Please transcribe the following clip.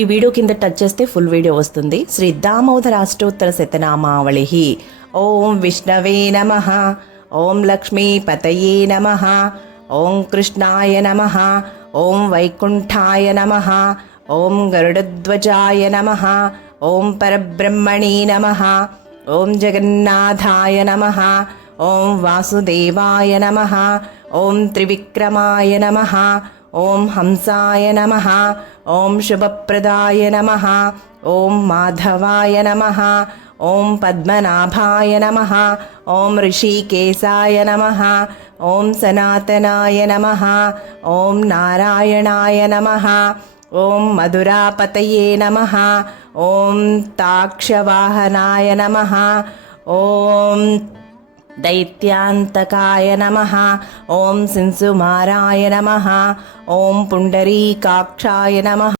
ఈ వీడియో కింద టచ్ చేస్తే ఫుల్ వీడియో వస్తుంది. శ్రీ దామోదర అష్టోత్తర శతనామావళి. ఓం విష్ణవే నమః, ఓం లక్ష్మీపతయే నమః, ఓం కృష్ణాయ నమః, ఓం వైకుంఠాయ నమః, ఓం గరుడధ్వజాయ నమః, ఓం పరబ్రహ్మణే నమః, ఓం జగన్నాథాయ నమః, ఓం వాసుదేవాయ నమః, ఓం త్రివిక్రమాయ నమః, ఓం హంసాయ నమః, ఓం శుభప్రదాయ నమః, ఓం మాధవాయ నమః, ఓం పద్మనాభాయ నమః, ఓం ఋషికేశాయ నమః, ఓం సనాతనాయ నమః, ఓం నారాయణాయ నమః, ఓం మధురాపతయే నమః, ఓం తాక్షవాహనాయ నమః, ఓం దైత్యాంతకాయ నమః, ఓం శింసుమారాయ నమః, ఓం పుండరీకాక్షాయ నమః.